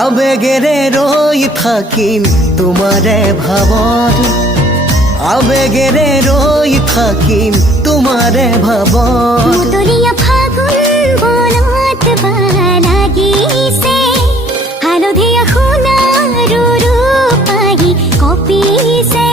আবেগেৰে ৰৈ থাকিম তোমাৰে ভাৱত আবেগেৰে ৰৈ থাকিম তোমাৰে ভাৱত মুতলীয়া ফাগুন বনত লাগিছে হালধীয়া সোণাৰু ৰূপাহী কঁপিছে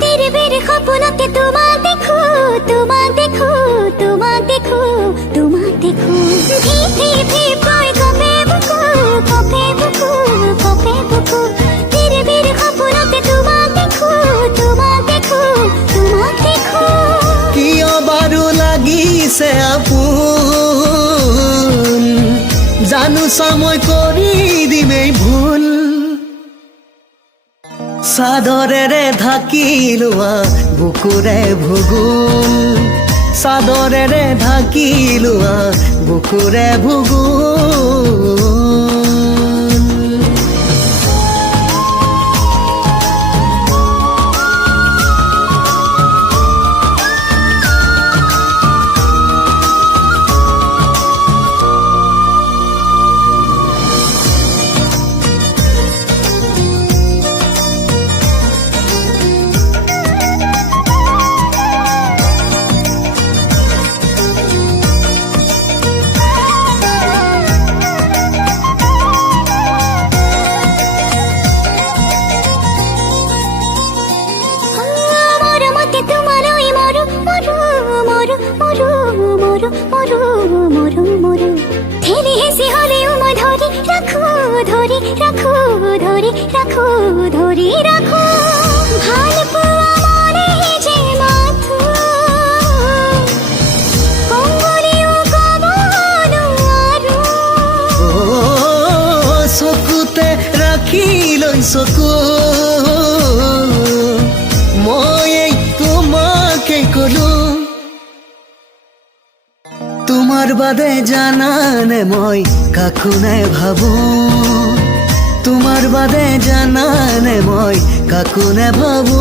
तेरे मेरे सपनते तुम्हाक देखो तुम्हाक देखो तुम्हाक देखो तुम्हाक देखो धीप धीप धीप कोई कपे बुकु तेरे मेरे सपनते तुम्हाक देखो तुम्हाक देखो तुम्हाक देखो कियो बारू লাগিছে আপোন জানো সময় কৰি দিমেই ভুল চাদৰেৰে ঢাকি লোৱা বুকুৰে ভুগুল চাদৰেৰে ঢাকি লোৱা বুকুৰে ভুগুল চকু মই তোমাকে কলো তোমাৰ বাদে জানানে মই কাকো নাই ভাবো তোমাৰ বাদে জানানে মই কাকো নাই ভাবো